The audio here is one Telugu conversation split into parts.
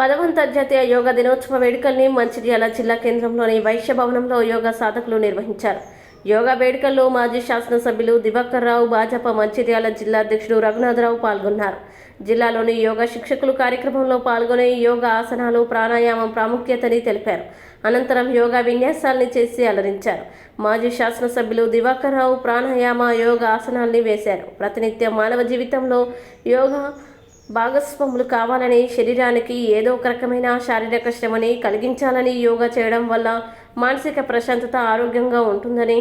10వ అంతర్జాతీయ యోగా దినోత్సవ వేడుకల్ని మంచిర్యాల జిల్లా కేంద్రంలోని వైశ్య భవనంలో యోగా సాధకులు నిర్వహించారు. యోగా వేడుకల్లో మాజీ శాసనసభ్యులు దివాకర్ రావు, భాజపా మంచిర్యాల జిల్లా అధ్యక్షుడు రఘునాథరావు పాల్గొన్నారు. జిల్లాలోని యోగా శిక్షకులు కార్యక్రమంలో పాల్గొని యోగా ఆసనాలు, ప్రాణాయామం ప్రాముఖ్యతని తెలిపారు. అనంతరం యోగా విన్యాసాల్ని చేసి అలరించారు. మాజీ శాసనసభ్యులు దివాకర్ రావు ప్రాణాయామ, యోగా ఆసనాల్ని వేశారు. ప్రతినిత్యం మానవ జీవితంలో యోగా భాగస్వాములు కావాలని, శరీరానికి ఏదో ఒక రకమైన శారీరక శ్రమని కలిగించాలని, యోగా చేయడం వల్ల మానసిక ప్రశాంతత, ఆరోగ్యంగా ఉంటుందని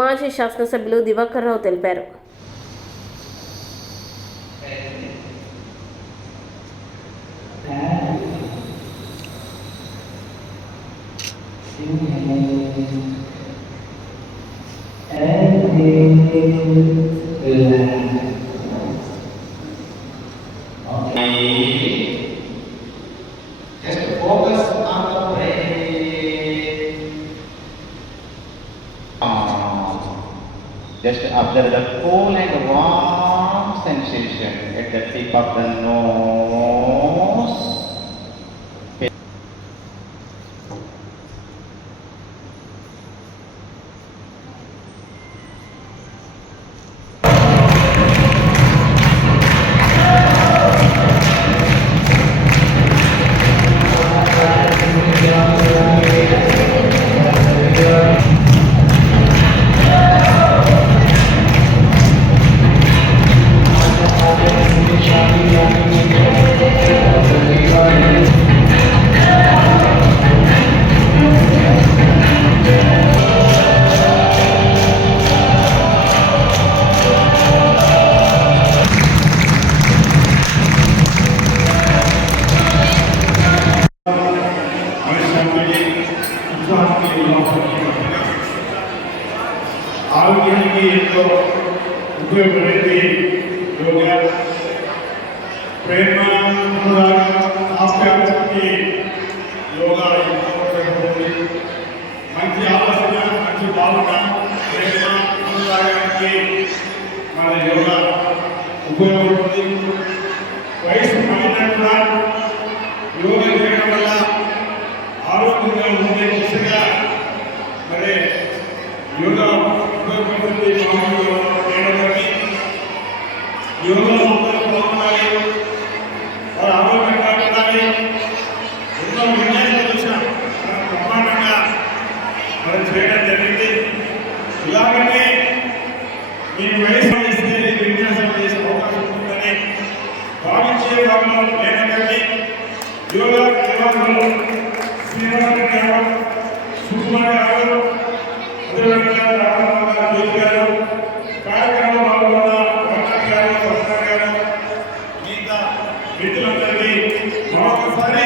మాజీ శాసనసభ్యులు దివాకర్ రావు తెలిపారు. Just focus on the breath. Just observe the cool and warm sensation at the tip of the nose. ఆరోగ్యానికి ఎంతో ఉపయోగపడేది యోగా. ప్రేమ, ఆప్యాయతకి యోగా ఎంతో ఉపయోగపడుతుంది. మంచి ఆలోచన, మంచి భావన, ప్రేమ, అనురాగానికి మన యోగా ఉపయోగపడుతుంది. వయసు పడినా కూడా యోగా చేయడం వల్ల ఆరోగ్యంగా ఉండే దిశగా మరి యోగా ఉపయోగపడుతుంది. యోగా అందరూ బాగుండాలి, వారు ఆరోగ్యంగా ఉండాలి. ఎన్నో విన్యాసాలు చూసాం, బ్రహ్మాండంగా మనం చేయడం జరిగింది. ఇలాగనే మీ వయసు చేస్తే విన్యాసాలు చేసే అవకాశం ఉంటుందని భావించే వాళ్ళు లేనకండి. యోగా నిర్వాహకులు శ్రీనివాసరెడ్డి గారు, సుకుమార్ గారు, కార్యక్రమంలో పాల్గొన్న వర్ణక్ గారు, మిగతా మిత్రులందరికీ మరొకసారి